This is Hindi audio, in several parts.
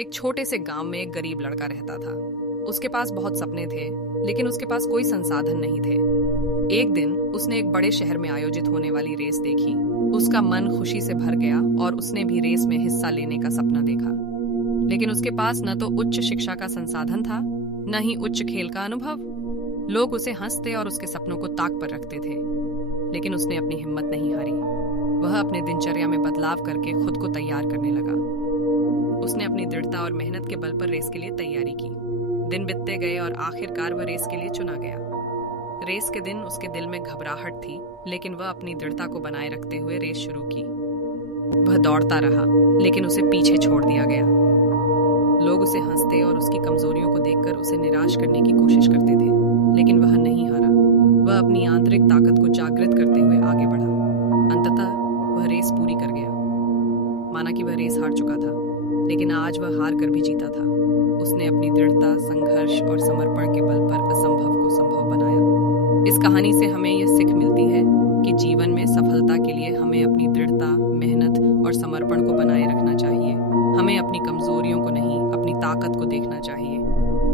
एक छोटे से गांव में एक गरीब लड़का रहता था। उसके पास बहुत सपने थे, लेकिन उसके पास कोई संसाधन नहीं थे। एक दिन उसने एक बड़े शहर में आयोजित होने वाली रेस देखी। उसका मन खुशी से भर गया और उसने भी रेस में हिस्सा लेने का सपना देखा। लेकिन उसके पास न तो उच्च शिक्षा का संसाधन था, न ही उच्च खेल का अनुभव। लोग उसे हंसते और उसके सपनों को ताक पर रखते थे, लेकिन उसने अपनी हिम्मत नहीं हारी। वह अपने दिनचर्या में बदलाव करके खुद को तैयार करने लगा। उसने अपनी दृढ़ता और मेहनत के बल पर रेस के लिए तैयारी की। दिन बीतते गए और आखिरकार वह रेस के लिए चुना गया। रेस के दिन उसके दिल में घबराहट थी, लेकिन वह अपनी दृढ़ता को बनाए रखते हुए रेस शुरू की। वह दौड़ता रहा, लेकिन उसे पीछे छोड़ दिया गया। लोग उसे हंसते और उसकी कमजोरियों को देखकर उसे निराश करने की कोशिश करते थे, लेकिन वह नहीं हारा। वह अपनी आंतरिक ताकत को जागृत करते हुए आगे बढ़ा। अंततः वह रेस पूरी कर गया। माना कि वह रेस हार चुका था, लेकिन आज वह हार कर भी जीता था। उसने अपनी दृढ़ता, संघर्ष और समर्पण के बल पर असंभव को संभव बनाया। इस कहानी से हमें यह सीख मिलती है कि जीवन में सफलता के लिए हमें अपनी दृढ़ता, मेहनत और समर्पण को बनाए रखना चाहिए। हमें अपनी कमजोरियों को नहीं, अपनी ताकत को देखना चाहिए।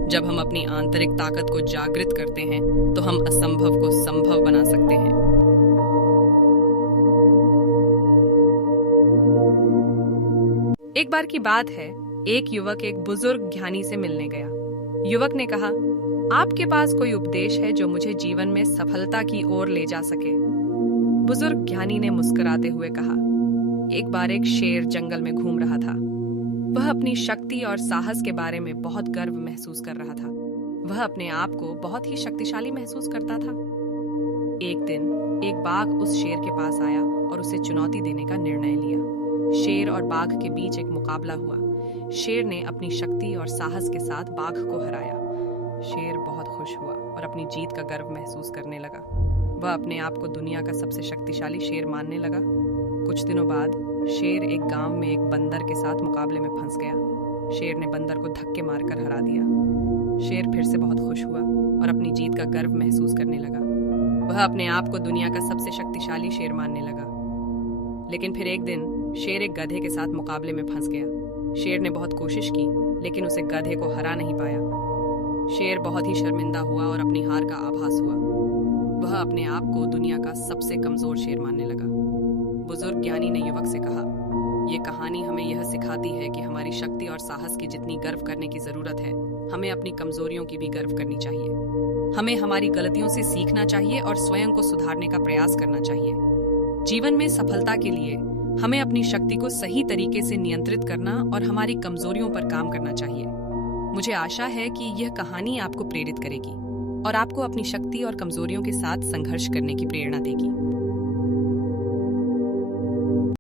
जब हम अपनी आंतरिक ताकत को जागृत करते हैं, तो हम असंभव को संभव बना सकते हैं। एक बार की बात है, एक युवक एक बुजुर्ग ज्ञानी से मिलने गया। युवक ने कहा, आपके पास कोई उपदेश है जो मुझे जीवन में सफलता की ओर ले जा सके? बुजुर्ग ज्ञानी ने मुस्कुराते हुए कहा, एक बार एक शेर जंगल में घूम रहा था। वह अपनी शक्ति और साहस के बारे में बहुत गर्व महसूस कर रहा था। वह अपने आप को बहुत ही शक्तिशाली महसूस करता था। एक दिन एक बाघ उस शेर के पास आया और उसे चुनौती देने का निर्णय लिया। शेर और बाघ के बीच एक मुकाबला हुआ। शेर ने अपनी शक्ति और साहस के साथ बाघ को हराया। शेर बहुत खुश हुआ और अपनी जीत का गर्व महसूस करने लगा। वह अपने आप को दुनिया का सबसे शक्तिशाली शेर मानने लगा। कुछ दिनों बाद शेर एक गांव में एक बंदर के साथ मुकाबले में फंस गया। शेर ने बंदर को धक्के मारकर हरा दिया। शेर फिर से बहुत खुश हुआ और अपनी जीत का गर्व महसूस करने लगा। वह अपने आप को दुनिया का सबसे शक्तिशाली शेर मानने लगा। लेकिन फिर एक दिन शेर एक गधे के साथ मुकाबले में फंस गया। शेर ने बहुत कोशिश की, लेकिन उसे गधे को हरा नहीं पाया। शेर बहुत ही शर्मिंदा हुआ और अपनी हार का आभास हुआ। वह अपने आप को दुनिया का सबसे कमजोर शेर मानने लगा। बुजुर्ग ज्ञानी ने युवक से कहा, यह कहानी हमें यह सिखाती है कि हमारी शक्ति और साहस की जितनी गर्व करने की जरूरत है, हमें अपनी कमजोरियों की भी गर्व करनी चाहिए। हमें हमारी गलतियों से सीखना चाहिए और स्वयं को सुधारने का प्रयास करना चाहिए। जीवन में सफलता के लिए हमें अपनी शक्ति को सही तरीके से नियंत्रित करना और हमारी कमजोरियों पर काम करना चाहिए। मुझे आशा है कि यह कहानी आपको प्रेरित करेगी और आपको अपनी शक्ति और कमजोरियों के साथ संघर्ष करने की प्रेरणा देगी।